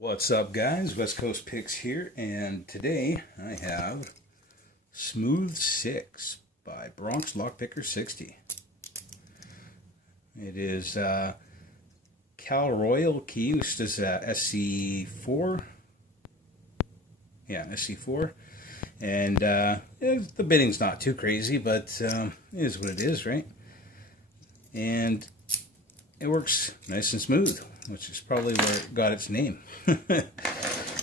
What's up, guys? West Coast Picks here, and today I have Smooth 6 by BLP60. It is Cal Royal key, which is SC4. Yeah, SC4. And the bidding's not too crazy, but it is what it is, right? And it works nice and smooth, which is probably where it got its name.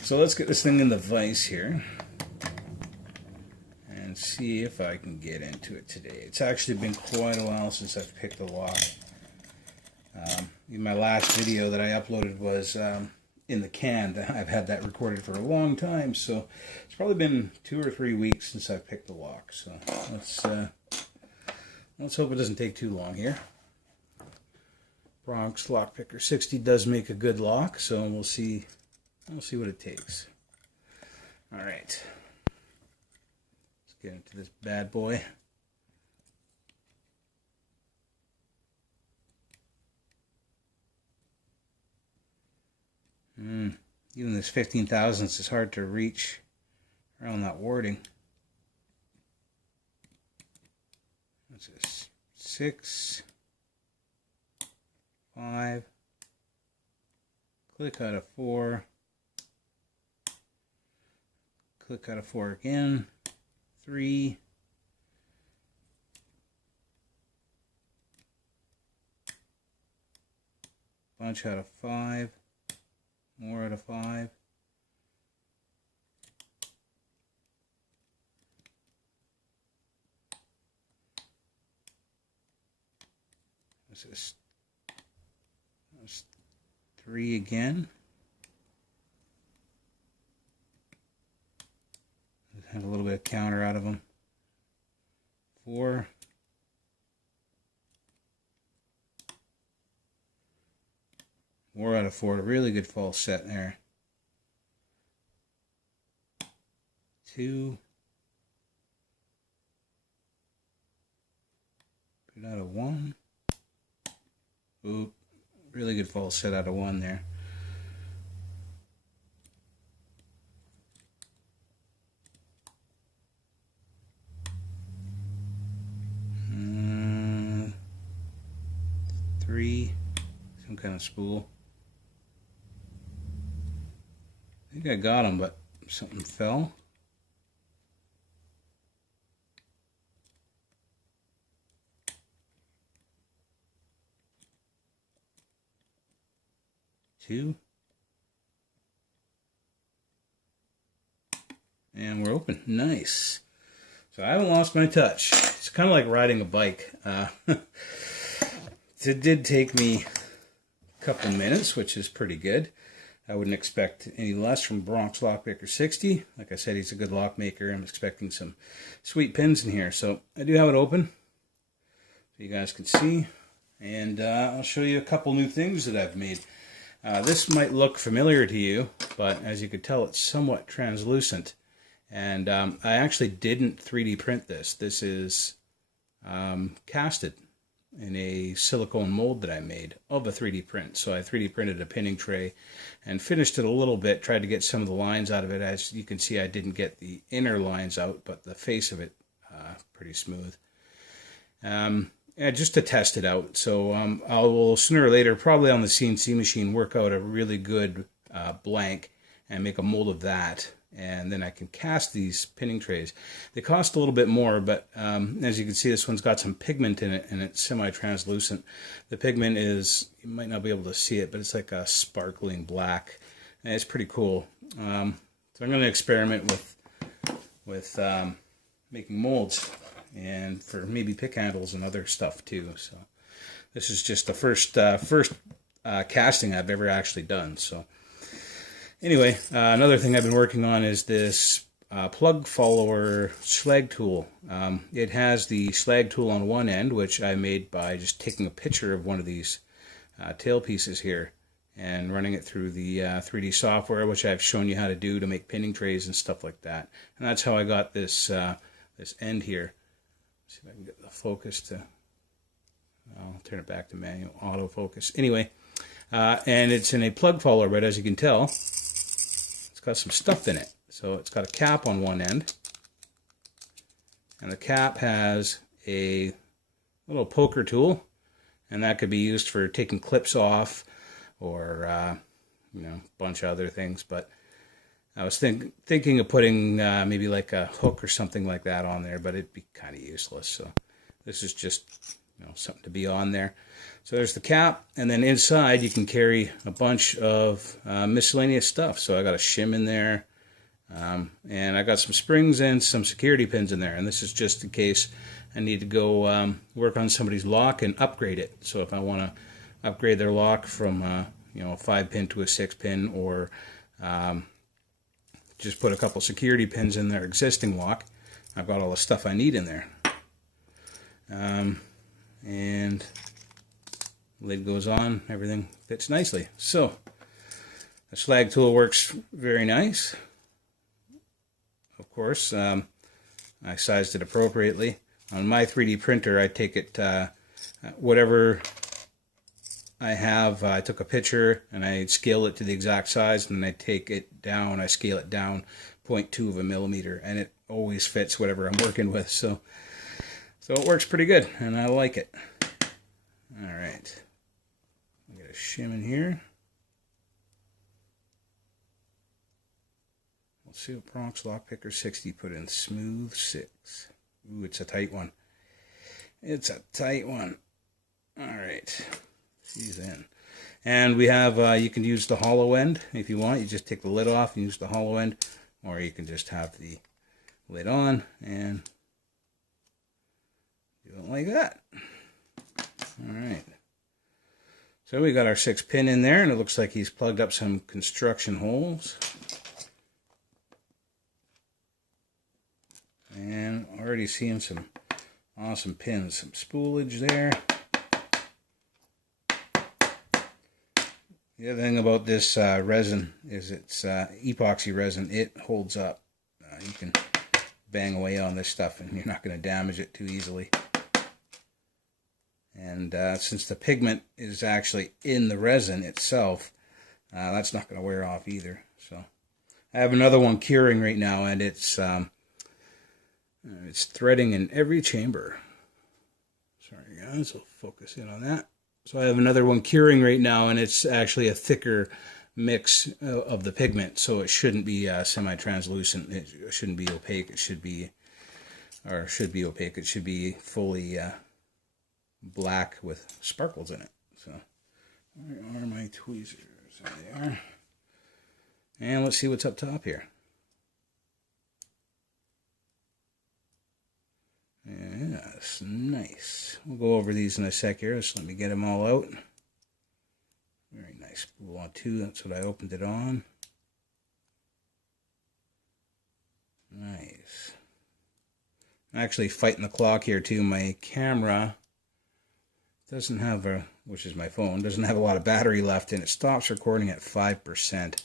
So let's get this thing in the vise here and see if I can get into it today. It's actually been quite a while since I've picked a lock. My last video that I uploaded was in the can. I've had that recorded for a long time, so it's probably been 2 or 3 weeks since I've picked a lock. So let's hope it doesn't take too long here. Bronx Lockpicker 60 does make a good lock, so we'll see what it takes. All right, let's get into this bad boy. Even this 15 thousandths is hard to reach around that wording. What's this? 6, 5, click out of 4, click out of 4 again, 3, bunch out of 5, more out of 5, what's this? 3 again. Had a little bit of counter out of them. 4. More out of 4. Really good false set there. 2. Put out of 1. Oop. Really good false set out of 1 there. Three, some kind of spool. I think I got him, but something fell. Two. And we're open. Nice. So I haven't lost my touch. It's kind of like riding a bike. It did take me a couple minutes, which is pretty good. I wouldn't expect any less from Bronx Lockpicker 60. Like I said, he's a good lock maker. I'm expecting some sweet pins in here. So I do have it open, so you guys can see. And I'll show you a couple new things that I've made. This might look familiar to you, but as you can tell, it's somewhat translucent. And I actually didn't 3D print this. This is casted in a silicone mold that I made of a 3D print. So I 3D printed a pinning tray and finished it a little bit, tried to get some of the lines out of it. As you can see, I didn't get the inner lines out, but the face of it pretty smooth. Just to test it out. So I will sooner or later, probably on the CNC machine, work out a really good blank and make a mold of that. And then I can cast these pinning trays. They cost a little bit more, but as you can see, this one's got some pigment in it, and it's semi-translucent. The pigment is, you might not be able to see it, but it's like a sparkling black. And it's pretty cool. So I'm going to experiment with making molds, and for maybe pick handles and other stuff too. So this is just the first casting I've ever actually done. So anyway, another thing I've been working on is this plug follower slag tool. It has the slag tool on one end, which I made by just taking a picture of one of these tail pieces here and running it through the 3D software, which I've shown you how to do to make pinning trays and stuff like that. And that's how I got this this end here. Let's see if I can get the focus to, I'll turn it back to manual autofocus. Anyway, and it's in a plug follower, but as you can tell, got some stuff in it. So it's got a cap on one end, and the cap has a little poker tool, and that could be used for taking clips off or you know, a bunch of other things. But I was thinking of putting maybe like a hook or something like that on there, but it'd be kind of useless. So this is just, you know, something to be on there. So there's the cap, and then inside you can carry a bunch of miscellaneous stuff. So I got a shim in there, and I got some springs and some security pins in there. And this is just in case I need to go work on somebody's lock and upgrade it. So if I want to upgrade their lock from you know, a 5-pin to a 6-pin, or just put a couple security pins in their existing lock, I've got all the stuff I need in there. And lid goes on, everything fits nicely. So the slag tool works very nice. Of course, I sized it appropriately. On my 3D printer, I take it, whatever I have, I took a picture and I scale it to the exact size, and then I take it down, I scale it down 0.2 of a millimeter, and it always fits whatever I'm working with. So it works pretty good, and I like it. All right, I got a shim in here. Let's see what Bronx BLP60 put in. Smooth 6. Ooh, it's a tight one. It's a tight one. All right. She's in. And we have, you can use the hollow end if you want. You just take the lid off and use the hollow end, or you can just have the lid on and do it like that. All right. So we got our 6-pin in there, and it looks like he's plugged up some construction holes. And already seeing some awesome pins, some spoolage there. The other thing about this resin is it's epoxy resin. It holds up. You can bang away on this stuff and you're not going to damage it too easily. And since the pigment is actually in the resin itself, that's not going to wear off either. So I have another one curing right now, and it's threading in every chamber. Sorry guys, I'll focus in on that. So I have another one curing right now, and it's actually a thicker mix of the pigment, so it shouldn't be semi-translucent. It shouldn't be opaque. It should be, or should be opaque. It should be fully black with sparkles in it. So where are my tweezers? There they are. And let's see what's up top here. Yes, nice. We'll go over these in a sec here. Just let me get them all out. Very nice spool on 2. That's what I opened it on. Nice. I'm actually fighting the clock here too. My camera doesn't have which is my phone, doesn't have a lot of battery left, and it stops recording at 5%.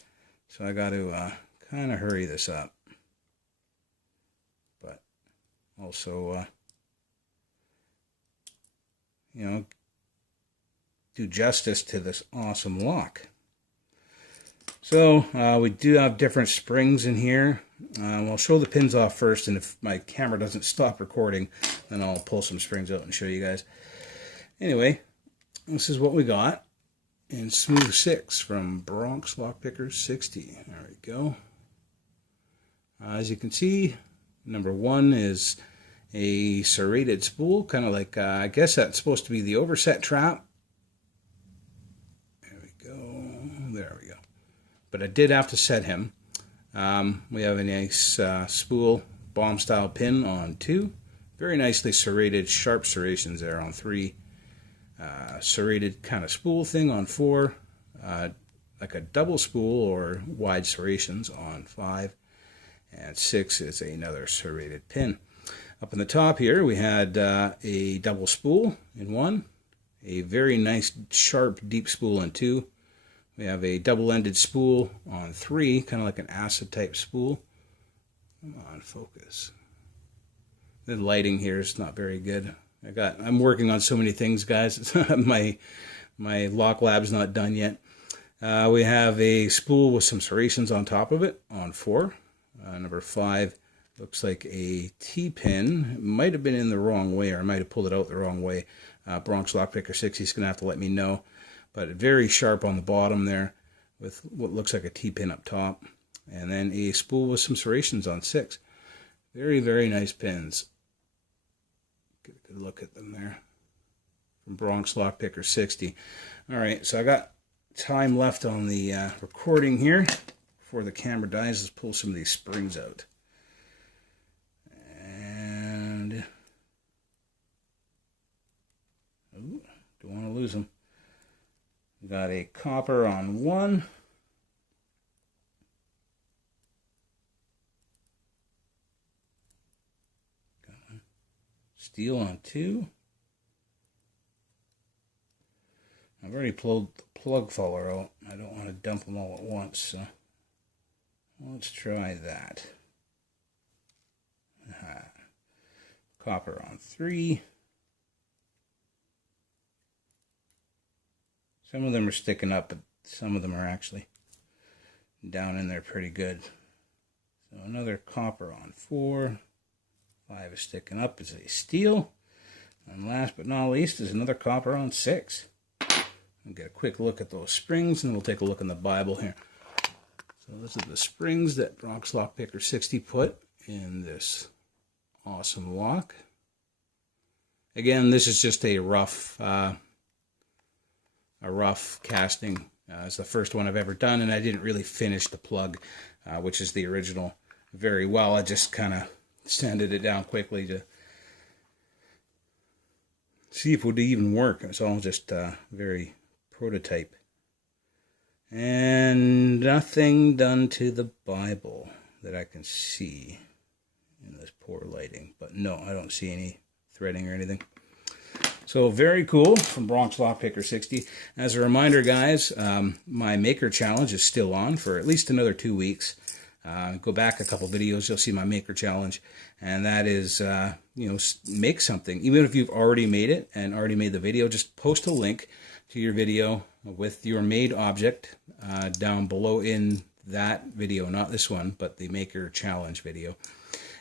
So I got to kind of hurry this up. But also, you know, do justice to this awesome lock. So we do have different springs in here. I'll show the pins off first, and if my camera doesn't stop recording, then I'll pull some springs out and show you guys. Anyway, this is what we got in Smooth 6 from Bronx BLP60. There we go. As you can see, number 1 is a serrated spool, kind of like, I guess that's supposed to be the overset trap. There we go. There we go. But I did have to set him. We have a nice spool bomb style pin on 2. Very nicely serrated, sharp serrations there on 3. Serrated kind of spool thing on 4. Like a double spool or wide serrations on 5. And 6 is another serrated pin. Up in the top here, we had a double spool in 1. A very nice, sharp, deep spool in 2. We have a double-ended spool on 3, kind of like an acid type spool. Come on, focus. The lighting here is not very good. I'm working on so many things, guys. my lock lab's not done yet. We have a spool with some serrations on top of it on 4. Number 5 looks like a T-pin. It might have been in the wrong way, or I might have pulled it out the wrong way. Bronx Lockpicker 60 is going to have to let me know. But very sharp on the bottom there with what looks like a T-pin up top. And then a spool with some serrations on 6. Very, very nice pins. Get a good look at them there. From Bronx Lockpicker 60. Alright, so I got time left on the recording here before the camera dies. Let's pull some of these springs out. And ooh, don't want to lose them. We got a copper on 1. Got steel on 2. I've already pulled the plug follower out. I don't want to dump them all at once, so let's try that. Copper on 3. Some of them are sticking up, but some of them are actually down in there pretty good. So another copper on 4. 5 is sticking up as a steel. And last but not least is another copper on 6. We'll get a quick look at those springs, and we'll take a look in the Bible here. So those are the springs that Bronx Lockpicker 60 put in this awesome lock. Again, this is just a rough casting. It's the first one I've ever done, and I didn't really finish the plug, which is the original, very well. I just kind of sanded it down quickly to see if it would even work. It's all just very prototype. And nothing done to the Bible that I can see in this poor lighting. But no, I don't see any threading or anything. So very cool from Bronx Lockpicker 60. As a reminder, guys, my maker challenge is still on for at least another 2 weeks. Go back a couple videos, you'll see my maker challenge, and that is, make something. Even if you've already made it and already made the video, just post a link to your video with your made object down below in that video, not this one, but the maker challenge video.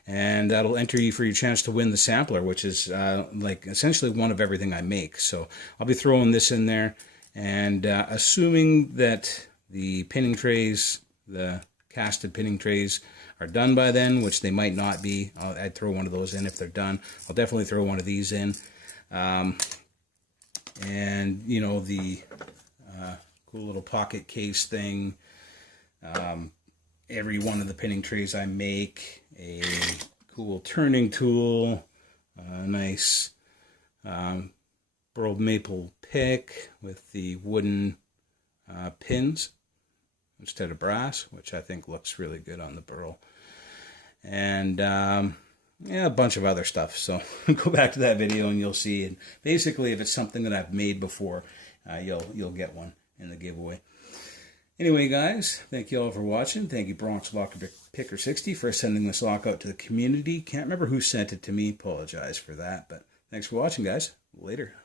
And that'll enter you for your chance to win the sampler, which is like essentially one of everything I make. So I'll be throwing this in there, and assuming that the pinning trays, the casted pinning trays, are done by then, which they might not be, I'd throw one of those in if they're done. I'll definitely throw one of these in. And, you know, the cool little pocket case thing, every one of the pinning trays I make, a cool turning tool, a nice burled maple pick with the wooden pins instead of brass, which I think looks really good on the burl. And yeah, a bunch of other stuff. So go back to that video and you'll see. And basically, if it's something that I've made before, you'll get one in the giveaway. Anyway, guys, thank you all for watching. Thank you, Bronx Lockpicker 60, for sending this lock out to the community. Can't remember who sent it to me. Apologize for that. But thanks for watching, guys. Later.